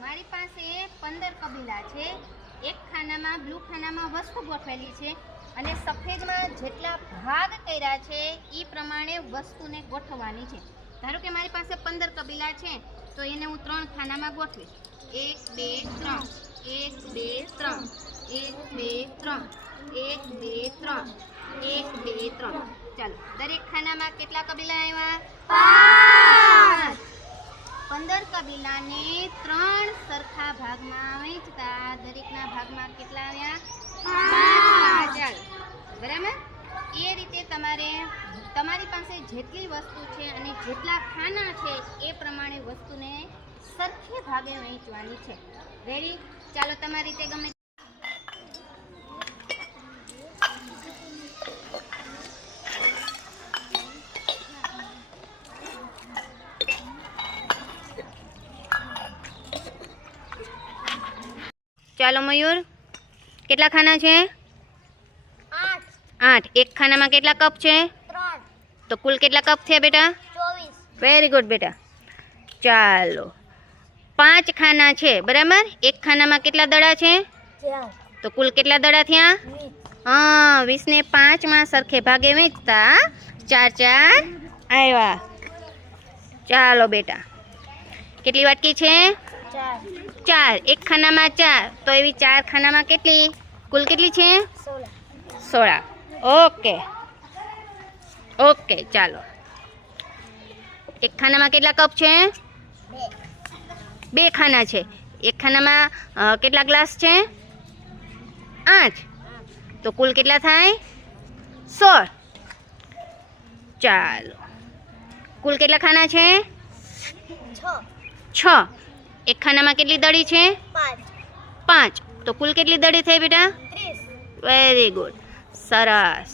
મારી પાસે 15 કબીલા છે. એક ખાનામાં બ્લુ ખાનામાં વસ્તુ ગોઠવેલી છે અને સફેદમાં જેટલા ભાગ કર્યા છે એ પ્રમાણે વસ્તુને ગોઠવવાની છે. ધારો કે મારી પાસે 15 કબીલા છે તો એને હું 3 ખાનામાં ગોઠવીશ. 1 2 3 1 2 3 1 2 3 1 2 3 1 2 3. ચાલો, દરેક ખાનામાં કેટલા કબીલા આવ્યા? 15 કબીલાને 3 સરખા ભાગમાં વહેંચતા દરેકના ભાગમાં કેટલા આવ્યા? 5. ચાલો, બરાબર. એ રીતે તમારે તમારી પાસે જેટલી વસ્તુ છે અને જેટલા ખાના છે એ પ્રમાણે વસ્તુને સરખે ભાગે વહેંચવાની છે. રેડી? ચાલો, તમારી રીતે ગમે. ચાલો મયુર, કેટલા ખાના છે? 8. એક ખાનામાં કેટલા કપ છે? 3. તો કુલ કેટલા કપ થયા બેટા? 24. વેરી ગુડ બેટા. ચાલો, 5 ખાના છે, બરાબર. એક ખાનામાં કેટલા દડા છે? 4. તો કુલ કેટલા દડા થયા? 20. હા, 20 ને 5 માં સરખે ભાગે વેચતા 4 આવ્યા. ચાલો બેટા, કેટલી વાટકી છે? 4. એક ખાનામાં 4, તો એવી 4 ખાનામાં કેટલી? કુલ કેટલી છે? 16. ઓકે, ચાલો. એક ખાનામાં કેટલા કપ છે? 2 ખાના છે. એક ખાનામાં કેટલા ગ્લાસ છે? 8. તો કુલ કેટલા થાય? 16. ચાલો, કુલ કેટલા ખાના છે? 6. એક ખાનામાં કેટલી દડી છે? 5. તો કુલ કેટલી દડી થઈ બેટા? 30. વેરી ગુડ, સરસ.